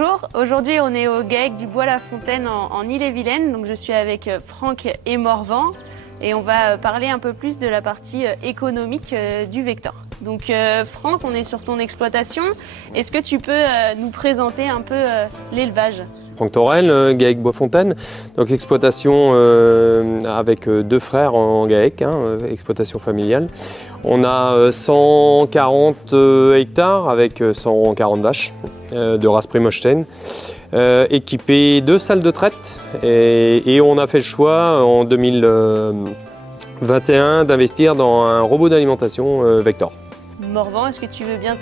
Bonjour, aujourd'hui on est au GAEC du Bois-la-Fontaine en Ille-et-Vilaine. Donc je suis avec Franck et Morvan et on va parler un peu plus de la partie économique du Vector. Donc Franck, on est sur ton exploitation. Est-ce que tu peux nous présenter un peu l'élevage ? Franck Torel, GAEC Bois-Fontaine, donc exploitation avec deux frères en GAEC, exploitation familiale. On a 140 hectares avec 140 vaches de race Primostein, équipées de salles de traite et on a fait le choix en 2021 d'investir dans un robot d'alimentation Vector. Morvan, est-ce que tu veux bien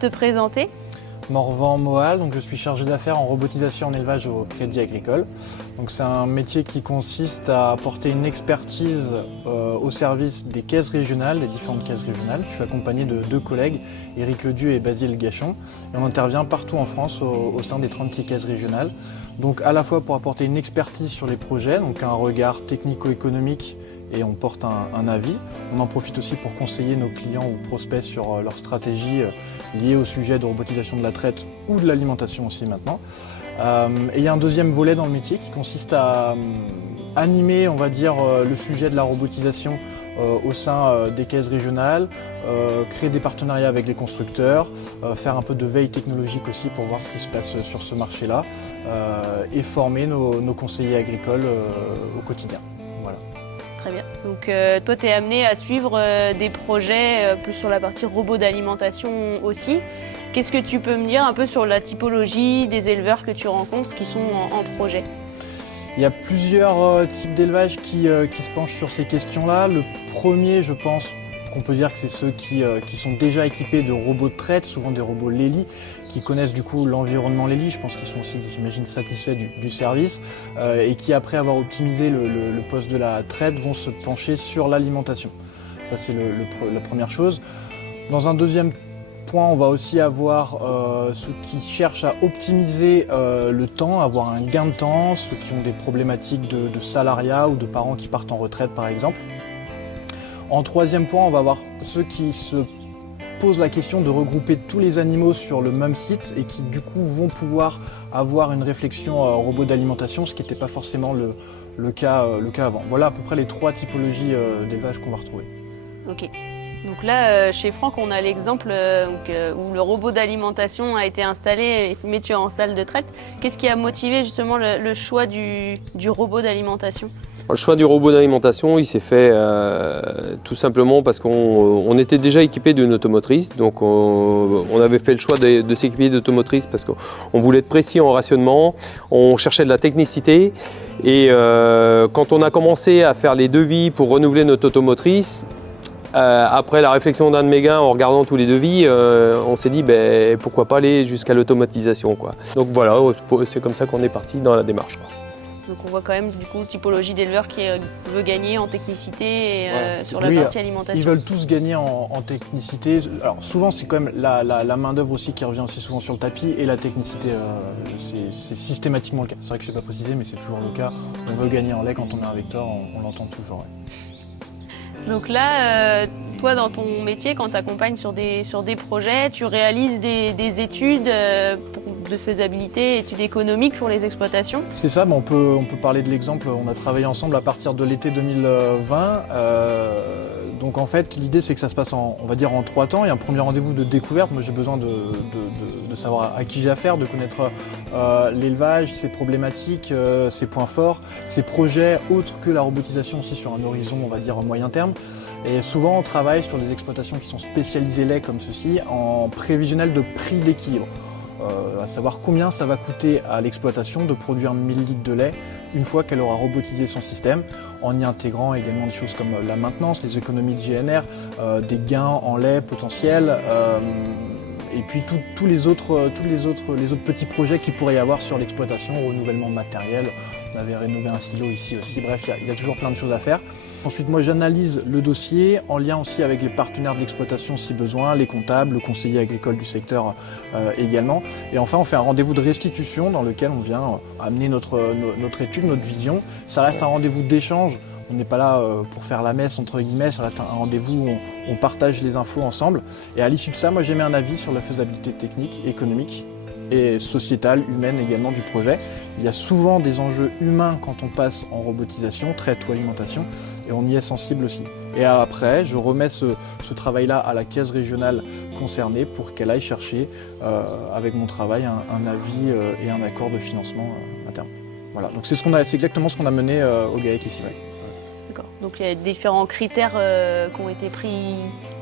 te présenter ? Morvan Mohal, donc je suis chargé d'affaires en robotisation en élevage au Crédit Agricole. Donc c'est un métier qui consiste à apporter une expertise au service des caisses régionales, des différentes caisses régionales. Je suis accompagné de deux collègues, Éric Ledieu et Basile Gachon. Et on intervient partout en France au sein des 36 caisses régionales. Donc à la fois pour apporter une expertise sur les projets, donc un regard technico-économique, et on porte un avis. On en profite aussi pour conseiller nos clients ou prospects sur leur stratégie liée au sujet de robotisation de la traite ou de l'alimentation aussi maintenant. Et il y a un deuxième volet dans le métier qui consiste à animer, on va dire, le sujet de la robotisation au sein des caisses régionales, créer des partenariats avec les constructeurs, faire un peu de veille technologique aussi pour voir ce qui se passe sur ce marché-là et former nos conseillers agricoles au quotidien. Voilà. Très bien. Donc toi, tu es amené à suivre des projets plus sur la partie robot d'alimentation aussi. Qu'est-ce que tu peux me dire un peu sur la typologie des éleveurs que tu rencontres qui sont en projet ? Il y a plusieurs types d'élevage qui se penchent sur ces questions-là. Le premier, je pense qu'on peut dire que c'est ceux qui sont déjà équipés de robots de traite, souvent des robots Lely, qui connaissent du coup l'environnement Lely. Je pense qu'ils sont aussi, j'imagine, satisfaits du service et qui, après avoir optimisé le poste de la traite, vont se pencher sur l'alimentation. Ça, c'est la première chose. Dans un deuxième point, on va aussi avoir ceux qui cherchent à optimiser le temps, avoir un gain de temps, ceux qui ont des problématiques de salariat ou de parents qui partent en retraite par exemple. En troisième point, on va avoir ceux qui se posent la question de regrouper tous les animaux sur le même site et qui du coup vont pouvoir avoir une réflexion robot d'alimentation, ce qui n'était pas forcément le cas avant. Voilà à peu près les trois typologies d'élevage qu'on va retrouver. Ok. Donc là, chez Franck, on a l'exemple où le robot d'alimentation a été installé et mis en salle de traite. Qu'est-ce qui a motivé justement le choix du robot d'alimentation ? Le choix du robot d'alimentation, il s'est fait tout simplement parce qu'on était déjà équipé d'une automotrice. Donc on avait fait le choix de s'équiper d'automotrice parce qu'on voulait être précis en rationnement, on cherchait de la technicité. Et quand on a commencé à faire les devis pour renouveler notre automotrice, après la réflexion d'un de mes gars en regardant tous les devis, on s'est dit pourquoi pas aller jusqu'à l'automatisation, quoi. Donc voilà, c'est comme ça qu'on est parti dans la démarche, quoi. Donc on voit quand même du coup typologie d'éleveur qui veut gagner en technicité et sur la partie alimentation. Ils veulent tous gagner en technicité. Alors souvent c'est quand même la main d'œuvre aussi qui revient aussi souvent sur le tapis et la technicité, c'est systématiquement le cas. C'est vrai que je ne sais pas préciser mais c'est toujours le cas. On veut gagner en lait quand on a un Vector, on l'entend plus fort. Ouais. Donc là, toi dans ton métier, quand tu accompagnes sur des projets, tu réalises des études de faisabilité, études économiques pour les exploitations. C'est ça, on peut parler de l'exemple, on a travaillé ensemble à partir de l'été 2020. Donc en fait, l'idée c'est que ça se passe on va dire en 3 temps. Il y a un premier rendez-vous de découverte. Moi j'ai besoin de savoir à qui j'ai affaire, de connaître l'élevage, ses problématiques, ses points forts, ses projets autres que la robotisation aussi sur un horizon on va dire moyen terme. Et souvent on travaille sur des exploitations qui sont spécialisées lait comme ceci en prévisionnel de prix d'équilibre. À savoir combien ça va coûter à l'exploitation de produire 1000 litres de lait une fois qu'elle aura robotisé son système, en y intégrant également des choses comme la maintenance, les économies de GNR, des gains en lait potentiels, et puis tous les autres petits projets qu'il pourrait y avoir sur l'exploitation, renouvellement de matériel. On avait rénové un silo ici aussi, bref, il y a toujours plein de choses à faire. Ensuite, moi j'analyse le dossier en lien aussi avec les partenaires de l'exploitation si besoin, les comptables, le conseiller agricole du secteur également. Et enfin, on fait un rendez-vous de restitution dans lequel on vient amener notre étude, notre vision. Ça reste un rendez-vous d'échange. On n'est pas là pour faire la messe entre guillemets, ça reste un rendez-vous où on partage les infos ensemble. Et à l'issue de ça, moi j'émets un avis sur la faisabilité technique, économique et sociétale, humaine également du projet. Il y a souvent des enjeux humains quand on passe en robotisation, traite ou alimentation, et on y est sensible aussi. Et après, je remets ce travail-là à la caisse régionale concernée pour qu'elle aille chercher, avec mon travail, un avis et un accord de financement à terme. Voilà, donc c'est exactement ce qu'on a mené au GAEC ici. Ouais. D'accord. Donc il y a différents critères qui ont été pris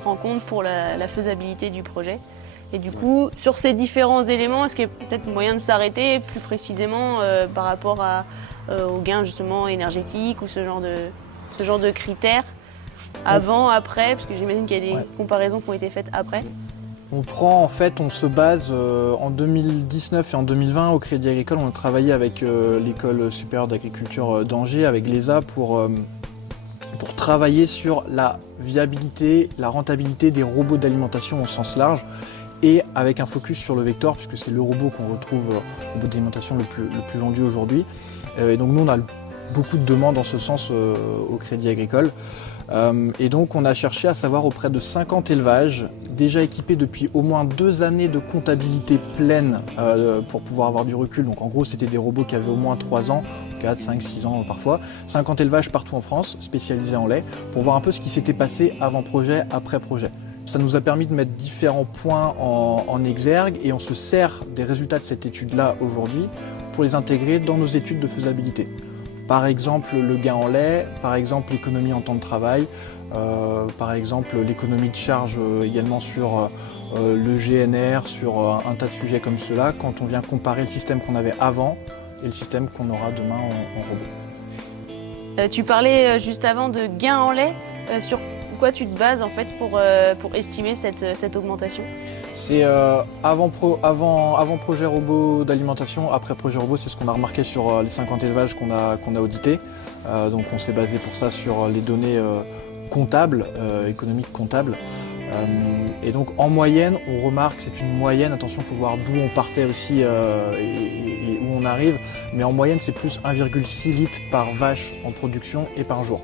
en compte pour la faisabilité du projet. Et du coup, sur ces différents éléments, est-ce qu'il y a peut-être moyen de s'arrêter plus précisément par rapport aux gains justement énergétiques ou ce genre de critères avant, après, parce que j'imagine qu'il y a des comparaisons qui ont été faites après. On se base en 2019 et en 2020 au Crédit Agricole, on a travaillé avec l'École supérieure d'agriculture d'Angers, avec l'ESA pour travailler sur la viabilité, la rentabilité des robots d'alimentation au sens large et avec un focus sur le vecteur puisque c'est le robot qu'on retrouve, le robot d'alimentation le plus vendu aujourd'hui. Et donc nous on a beaucoup de demandes en ce sens au Crédit Agricole. Et donc on a cherché à savoir auprès de 50 élevages déjà équipés depuis au moins 2 années de comptabilité pleine pour pouvoir avoir du recul. Donc en gros c'était des robots qui avaient au moins 3 ans, 4, 5, 6 ans parfois. 50 élevages partout en France spécialisés en lait pour voir un peu ce qui s'était passé avant projet, après projet. Ça nous a permis de mettre différents points en exergue et on se sert des résultats de cette étude-là aujourd'hui pour les intégrer dans nos études de faisabilité. Par exemple le gain en lait, par exemple l'économie en temps de travail, par exemple l'économie de charge également sur le GNR, sur un tas de sujets comme cela, quand on vient comparer le système qu'on avait avant et le système qu'on aura demain en robot. Tu parlais juste avant de gain en lait, sur quoi tu te bases en fait pour estimer cette augmentation? C'est avant projet robot d'alimentation, après projet robot, c'est ce qu'on a remarqué sur les 50 élevages qu'on a audités. Donc on s'est basé pour ça sur les données comptables, économiques comptables. Et donc en moyenne, on remarque, c'est une moyenne, attention, il faut voir d'où on partait aussi et où on arrive, mais en moyenne c'est plus 1,6 litres par vache en production et par jour.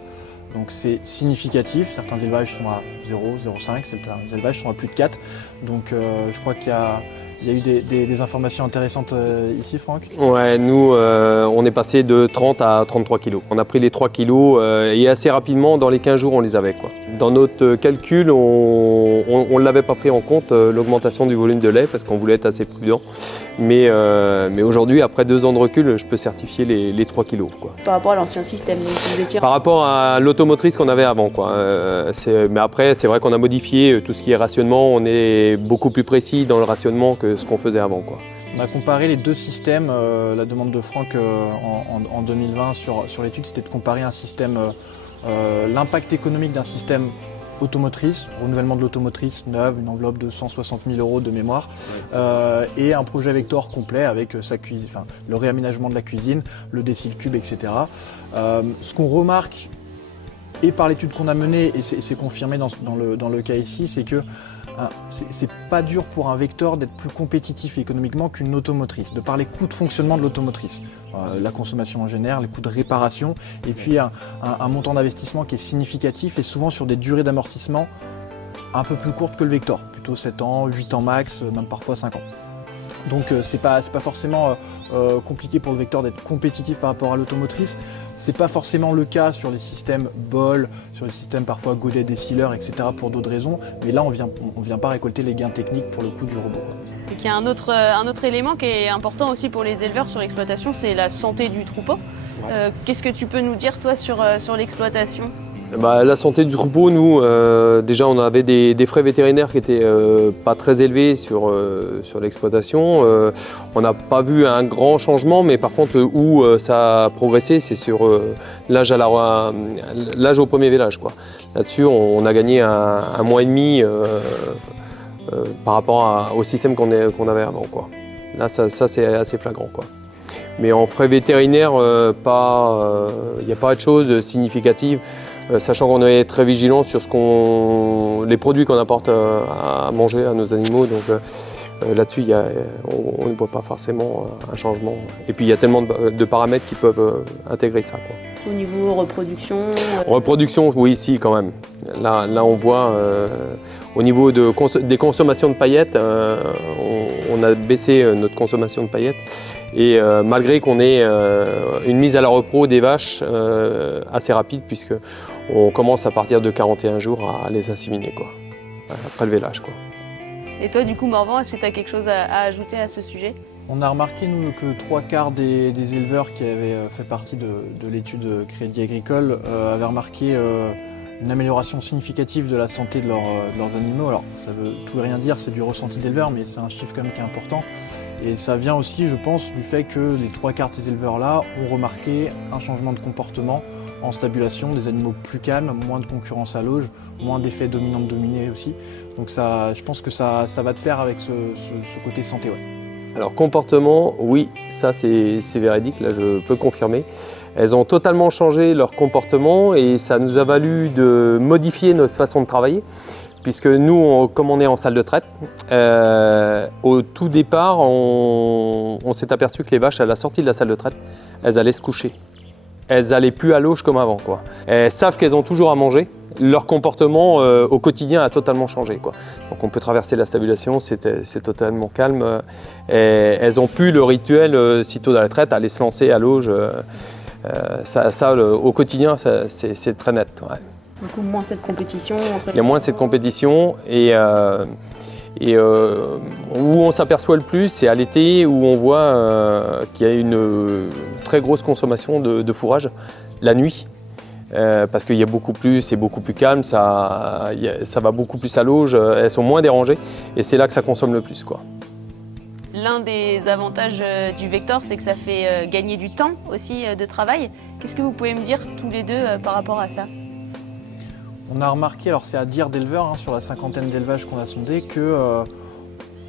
Donc c'est significatif, certains élevages sont à 0, 0,5, certains élevages sont à plus de 4. Donc je crois qu'il y a eu des informations intéressantes ici, Franck. Ouais, nous on est passé de 30 à 33 kilos. On a pris les 3 kilos et assez rapidement, dans les 15 jours, on les avait, quoi. Dans notre calcul, on ne l'avait pas pris en compte, l'augmentation du volume de lait, parce qu'on voulait être assez prudent. Mais aujourd'hui, après 2 ans de recul, je peux certifier les 3 kilos, quoi. Par rapport à l'ancien système, par rapport à l'automotrice qu'on avait avant, quoi. Mais après, c'est vrai qu'on a modifié tout ce qui est rationnement. On est beaucoup plus précis dans le rationnement que ce qu'on faisait avant, quoi. On a comparé les 2 systèmes. La demande de Franck en 2020 sur l'étude, c'était de comparer un système, l'impact économique d'un système automotrice, renouvellement de l'automotrice neuve, une enveloppe de 160 000 € de mémoire, et un projet Vector complet avec le réaménagement de la cuisine, le décile cube, etc. Ce qu'on remarque, et par l'étude qu'on a menée, et c'est confirmé dans le cas ici, c'est que c'est pas dur pour un Vector d'être plus compétitif économiquement qu'une automotrice, de par les coûts de fonctionnement de l'automotrice. La consommation en génère, les coûts de réparation, et puis un montant d'investissement qui est significatif et souvent sur des durées d'amortissement un peu plus courtes que le Vector, plutôt 7 ans, 8 ans max, même parfois 5 ans. Donc c'est pas forcément compliqué pour le Vector d'être compétitif par rapport à l'automotrice. C'est pas forcément le cas sur les systèmes Ball, sur les systèmes parfois Godet, Décileur, etc. pour d'autres raisons. Mais là, on vient pas récolter les gains techniques pour le coût du robot. Et il y a un autre élément qui est important aussi pour les éleveurs sur l'exploitation, c'est la santé du troupeau. Qu'est-ce que tu peux nous dire toi sur l'exploitation ? La santé du troupeau, nous, déjà on avait des frais vétérinaires qui étaient pas très élevés sur l'exploitation. On n'a pas vu un grand changement, mais par contre où ça a progressé, c'est sur l'âge au premier vélage, quoi. Là-dessus, on a gagné un mois et demi par rapport au système qu'on avait avant, quoi. Là, ça c'est assez flagrant, quoi. Mais en frais vétérinaires, il n'y a pas de choses significatives. Sachant qu'on est très vigilant sur les produits qu'on apporte à manger à nos animaux, donc là-dessus on ne voit pas forcément un changement. Et puis il y a tellement de paramètres qui peuvent intégrer ça, quoi. au niveau reproduction Reproduction, oui, si, quand même. Là on voit, au niveau des consommations de paillettes, on a baissé notre consommation de paillettes. Et malgré qu'on ait une mise à la repro des vaches assez rapide, puisqu'on commence à partir de 41 jours à les inséminer, quoi, après le vélage, quoi. Et toi, du coup, Morvan, est-ce que tu as quelque chose à ajouter à ce sujet? On a remarqué, nous, que 3/4 des éleveurs qui avaient fait partie de l'étude Crédit Agricole avaient remarqué une amélioration significative de la santé de leurs animaux. Alors, ça veut tout et rien dire, c'est du ressenti d'éleveurs, mais c'est un chiffre quand même qui est important. Et ça vient aussi, je pense, du fait que les 3/4 de ces éleveurs-là ont remarqué un changement de comportement en stabulation, des animaux plus calmes, moins de concurrence à l'auge, moins d'effets dominant-dominé aussi. Donc ça, je pense que ça va de pair avec ce côté santé. Ouais. Alors comportement, oui, ça c'est véridique, là je peux confirmer. Elles ont totalement changé leur comportement et ça nous a valu de modifier notre façon de travailler. Puisque nous, comme on est en salle de traite, au tout départ, on s'est aperçu que les vaches, à la sortie de la salle de traite, elles allaient se coucher. Elles n'allaient plus à l'auge comme avant, quoi. Elles savent qu'elles ont toujours à manger. Leur comportement au quotidien a totalement changé, quoi. Donc on peut traverser la stabulation, c'est totalement calme. Elles ont plus le rituel, sitôt dans la traite, aller se lancer à l'auge. Au quotidien, c'est très net. Ouais. Du coup, moins cette compétition entre... Il y a moins cette compétition et où on s'aperçoit le plus, c'est à l'été où on voit qu'il y a une très grosse consommation de fourrage la nuit. Parce qu'il y a c'est beaucoup plus calme, ça va beaucoup plus à l'auge, elles sont moins dérangées et c'est là que ça consomme le plus, quoi. L'un des avantages du Vector, c'est que ça fait gagner du temps aussi de travail. Qu'est-ce que vous pouvez me dire tous les deux par rapport à ça? On a remarqué, alors c'est à dire d'éleveurs, sur la 50aine d'élevages qu'on a sondés, que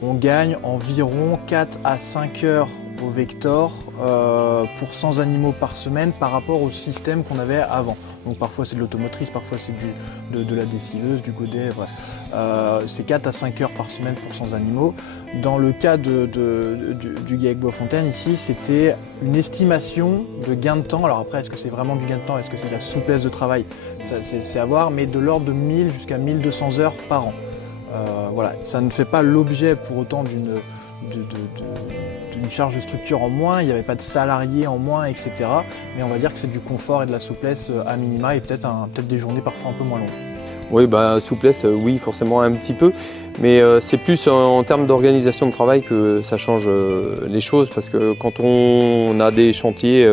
on gagne environ 4 à 5 heures au Vector pour 100 animaux par semaine par rapport au système qu'on avait avant. Donc parfois c'est de l'automotrice, parfois c'est de la décileuse, du godet, bref. C'est 4 à 5 heures par semaine pour 100 animaux. Dans le cas du GAEC Boisfontaine, ici, c'était une estimation de gain de temps. Alors après, est-ce que c'est vraiment du gain de temps? Est-ce que c'est de la souplesse de travail? C'est à voir, mais de l'ordre de 1000 jusqu'à 1200 heures par an. Voilà, ça ne fait pas l'objet pour autant d'une charge de structure en moins, il n'y avait pas de salariés en moins, etc. Mais on va dire que c'est du confort et de la souplesse à minima et peut-être des journées parfois un peu moins longues. Oui, souplesse, oui, forcément un petit peu. Mais c'est plus en termes d'organisation de travail que ça change les choses. Parce que quand on a des chantiers,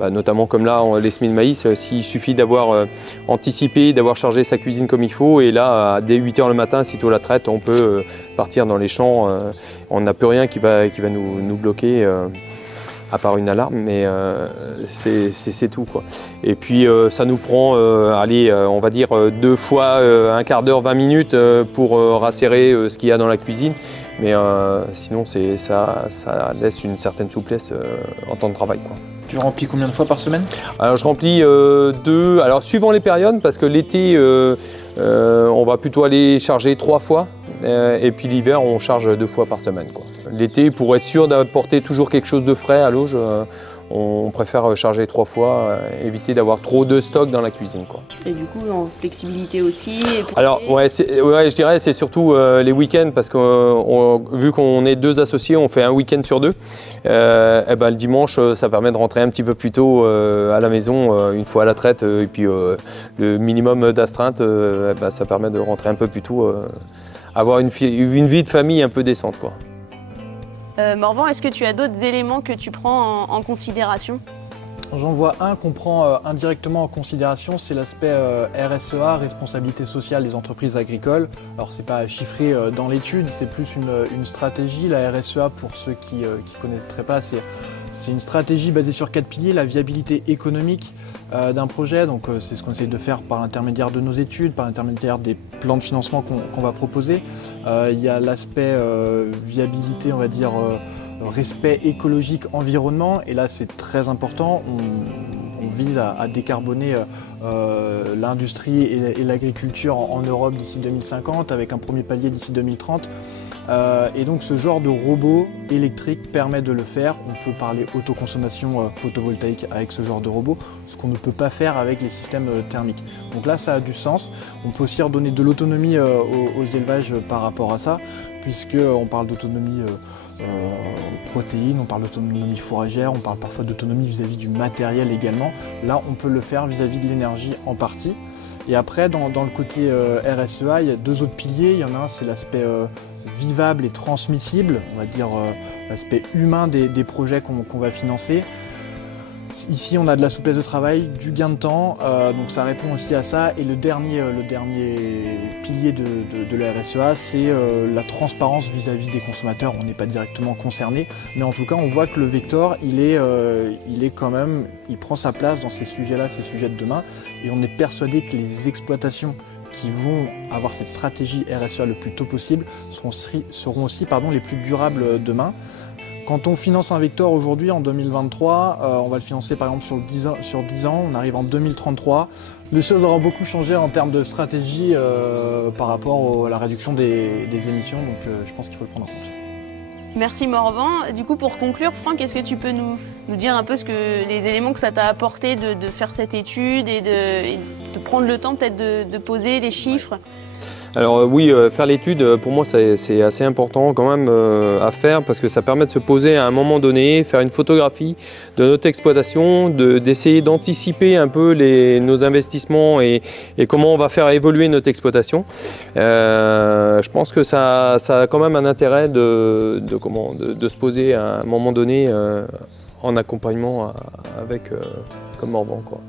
notamment comme là, les semis de maïs, s'il suffit d'avoir anticipé, d'avoir chargé sa cuisine comme il faut, et là, dès 8 h le matin, sitôt la traite, on peut partir dans les champs. On n'a plus rien qui va nous bloquer, à part une alarme, mais c'est tout, quoi. Et puis ça nous prend, on va dire 2 fois un quart d'heure, 20 minutes pour rasserrer ce qu'il y a dans la cuisine. Mais sinon, ça laisse une certaine souplesse en temps de travail, quoi. Tu remplis combien de fois par semaine? Alors je remplis 2, alors suivant les périodes, parce que l'été on va plutôt aller charger 3 fois et puis l'hiver on charge 2 fois par semaine, quoi. L'été, pour être sûr d'apporter toujours quelque chose de frais à l'auge, on préfère charger 3 fois, éviter d'avoir trop de stock dans la cuisine, quoi. Et du coup, en flexibilité aussi. Alors je dirais c'est surtout les week-ends, parce que vu qu'on est 2 associés, on fait un week-end sur 2. Le dimanche, ça permet de rentrer un petit peu plus tôt à la maison, une fois à la traite, et puis le minimum d'astreinte, ça permet de rentrer un peu plus tôt, avoir une vie de famille un peu décente, quoi. Morvan, est-ce que tu as d'autres éléments que tu prends en considération? J'en vois un qu'on prend indirectement en considération, c'est l'aspect RSEA, responsabilité sociale des entreprises agricoles. Alors c'est pas chiffré dans l'étude, c'est plus une stratégie. La RSEA, pour ceux qui ne connaîtraient pas, c'est une stratégie basée sur 4 piliers: la viabilité économique d'un projet, donc c'est ce qu'on essaie de faire par l'intermédiaire de nos études, par l'intermédiaire des plans de financement qu'on va proposer. Il y a l'aspect viabilité, on va dire, respect écologique, environnement, et là c'est très important. On vise à décarboner l'industrie et l'agriculture en Europe d'ici 2050, avec un premier palier d'ici 2030. Et donc ce genre de robot électrique permet de le faire. On peut parler autoconsommation photovoltaïque avec ce genre de robot, ce qu'on ne peut pas faire avec les systèmes thermiques. Donc là ça a du sens. On peut aussi redonner de l'autonomie aux élevages par rapport à ça, puisqu'on parle d'autonomie protéines, on parle d'autonomie fourragère, on parle parfois d'autonomie vis-à-vis du matériel également. Là on peut le faire vis-à-vis de l'énergie en partie. Et après dans le côté RSEA, il y a deux autres piliers. Il y en a un, c'est l'aspect vivable et transmissible, on va dire l'aspect humain des projets qu'on va financer. Ici, on a de la souplesse de travail, du gain de temps, donc ça répond aussi à ça. Et le dernier pilier de la RSEA, c'est la transparence vis-à-vis des consommateurs. On n'est pas directement concerné, mais en tout cas, on voit que le Vector, il prend sa place dans ces sujets-là, ces sujets de demain. Et on est persuadé que les exploitations qui vont avoir cette stratégie RSEA le plus tôt possible seront aussi les plus durables demain. Quand on finance un Vector aujourd'hui en 2023, on va le financer par exemple sur 10 ans, on arrive en 2033. Les choses auront beaucoup changé en termes de stratégie par rapport à la réduction des émissions, donc je pense qu'il faut le prendre en compte. Merci Morvan. Du coup, pour conclure, Franck, est-ce que tu peux nous dire un peu les éléments que ça t'a apporté de faire cette étude et de prendre le temps peut-être de poser les chiffres? Alors oui, faire l'étude, pour moi, c'est assez important quand même à faire parce que ça permet de se poser à un moment donné, faire une photographie de notre exploitation, d'essayer d'anticiper un peu nos investissements et comment on va faire évoluer notre exploitation. Je pense que ça a quand même un intérêt de se poser à un moment donné en accompagnement avec comme Morvan, quoi.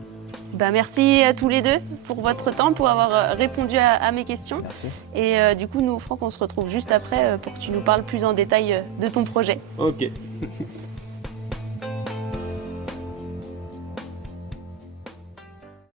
Merci à tous les deux pour votre temps, pour avoir répondu à mes questions. Merci. Et du coup, nous, Franck, on se retrouve juste après pour que tu nous parles plus en détail de ton projet. Ok.